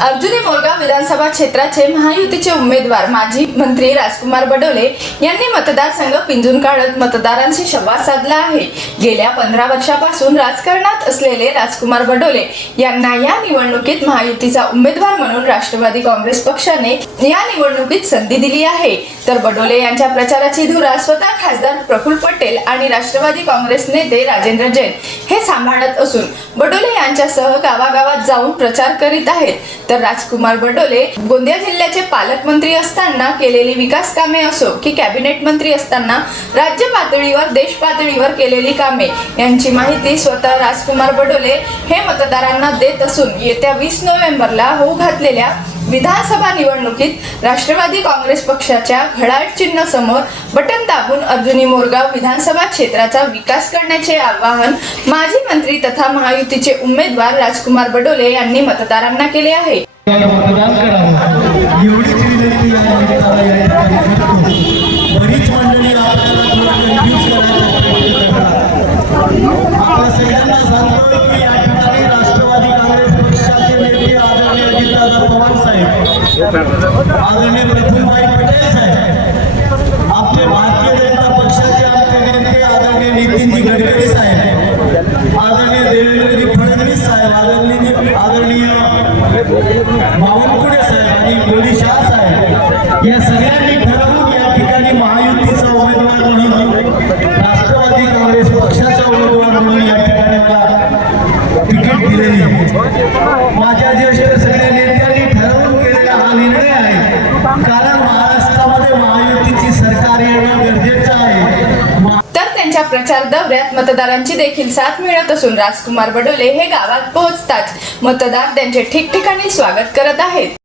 अर्जुनी मोरगाव विधानसभा क्षेत्राचे महायुतीचे उमेदवार माजी मंत्री राजकुमार बडोले यांनी मतदारसंघ पिंजून काढत मतदारांशी संवाद साधला आहे. गेल्या पंधरा वर्षापासून राजकारणात असलेले राजकुमार बडोले यांना या निवडणुकीत महायुतीचा उमेदवार म्हणून राष्ट्रवादी काँग्रेस पक्षाने या निवडणुकीत संधी दिली आहे. तर बडोले यांच्या प्रचाराची धुरा स्वतः खासदार प्रफुल्ल पटेल आणि राष्ट्रवादी काँग्रेस नेते राजेंद्र जैन हे सांभाळत असून बडोले यांच्यासह गावागावात जाऊन प्रचार करीत आहेत. तर राजकुमार बडोले गोंदिया जिल्ह्याचे पालकमंत्री असताना केलेली विकास कामे असो की कॅबिनेट मंत्री असताना राज्य पातळीवर देश पातळीवर केलेली कामे यांची माहिती स्वतः राजकुमार बडोले हे मतदारांना देत असून येत्या वीस नोव्हेंबरला होऊ घातलेल्या विधानसभा निवडणुकीत राष्ट्रवादी काँग्रेस पक्षाच्या घडाळ चिन्ह समोर बटन दाबून अर्जुनी मोरगाव विधानसभा क्षेत्राचा विकास करण्याचे आवाहन माजी मंत्री तथा महायुतीचे उमेदवार राजकुमार बडोले यांनी मतदारांना केले आहे. मतदान करावं एवढीच विनंती या या ठिकाणी करतो बरीच मंडळी आपल्याला थोडं कन्फ्यूज करायचा प्रयत्न करतात. आपल्या सगळ्यांना अजितदादा पवार साहेब। आदरणीय प्रफुल्लभाई पटेल साहेब आपले भारतीय जनता पक्षाचे आमचे नेते आदरणीय नितीनजी गडकरी साहेब, आदरणीय देवेंद्रजी फडणवीस साहेब, आदरणीय आदरणीय बावनकुळे साहेब आणि मोदी शाह साहेब, या सगळ्यांनी ठरवून या ठिकाणी महायुतीचा उमेदवार म्हणून, राष्ट्रवादी काँग्रेस पक्षाचा उमेदवार म्हणून या ठिकाणी मला तिकीट दिलेली आहे. माझ्या ज्येष्ठ सगळ्या प्रचार दौऱ्यात मतदारांची देखील साथ मिळत असून राजकुमार बडोले हे गावात पोहोचताच मतदार त्यांचे ठिकठिकाणी स्वागत करत आहेत.